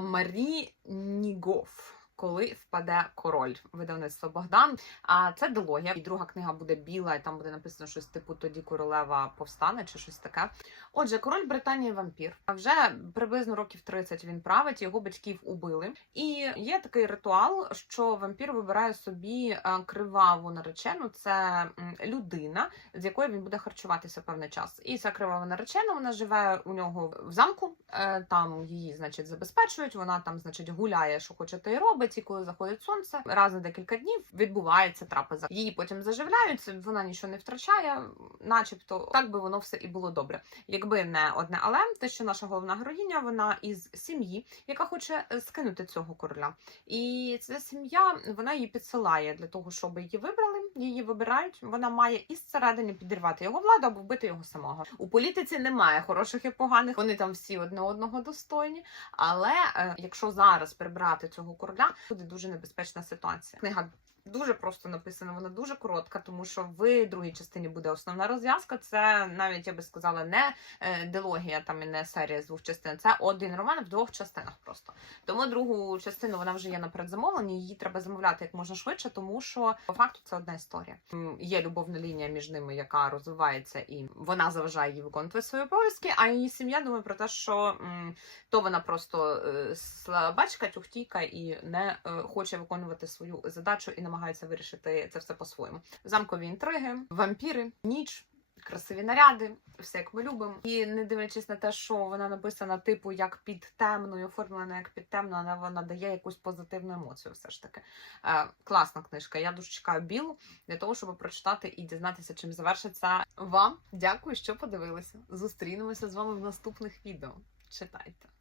Марі Нігоф. Коли впаде король, видавництво Богдан. А це дилогія. І друга книга буде біла, і там буде написано щось типу тоді королева повстане чи щось таке. Отже, король Британії вампір. А вже приблизно років 30 він править, його батьків убили. І є такий ритуал, що вампір вибирає собі е, криваву наречену. Це людина, з якою він буде харчуватися певний час. І ця кривава наречена вона живе у нього в замку. е, Там її, значить, забезпечують. Вона там, значить, гуляє, що хоче, то й робить. І коли заходить сонце, раз на декілька днів відбувається трапеза. Її потім заживляють. Вона нічого не втрачає, начебто так би воно все і було добре. Якби не одне, але те, що наша головна героїня, вона із сім'ї, яка хоче е, скинути цього короля. І ця сім'я вона її підсилає для того, щоб її вибрали. Її вибирають. Вона має із середини підірвати його владу або вбити його самого. У політиці немає хороших і поганих. Вони там всі одне одного достойні. Але е, якщо зараз прибрати цього короля, буде дуже небезпечна ситуація. Книга. Дуже просто написана, вона дуже коротка, тому що в другій частині буде основна розв'язка. Це навіть я би сказала, не е, дилогія, там і не серія з двох частин. Це один роман в двох частинах просто. Тому другу частину вона вже є на передзамовленні. Її треба замовляти як можна швидше, тому що по факту це одна історія. Є любовна лінія між ними, яка розвивається, і вона заважає їй виконувати свої обов'язки. А її сім'я думає про те, що то вона просто е, слабачка, тюхтійка і не е, хоче виконувати свою задачу і намагається вирішити це все по-своєму. Замкові інтриги, вампіри, ніч. Красиві наряди, все як ми любимо. І не дивлячись на те, що вона написана, типу, як під темною, оформлена як під темну, але вона дає якусь позитивну емоцію. Все ж таки. Е, класна книжка. Я дуже чекаю білу для того, щоб прочитати і дізнатися, чим завершиться. Вам дякую, що подивилися. Зустрінемося з вами в наступних відео. Читайте.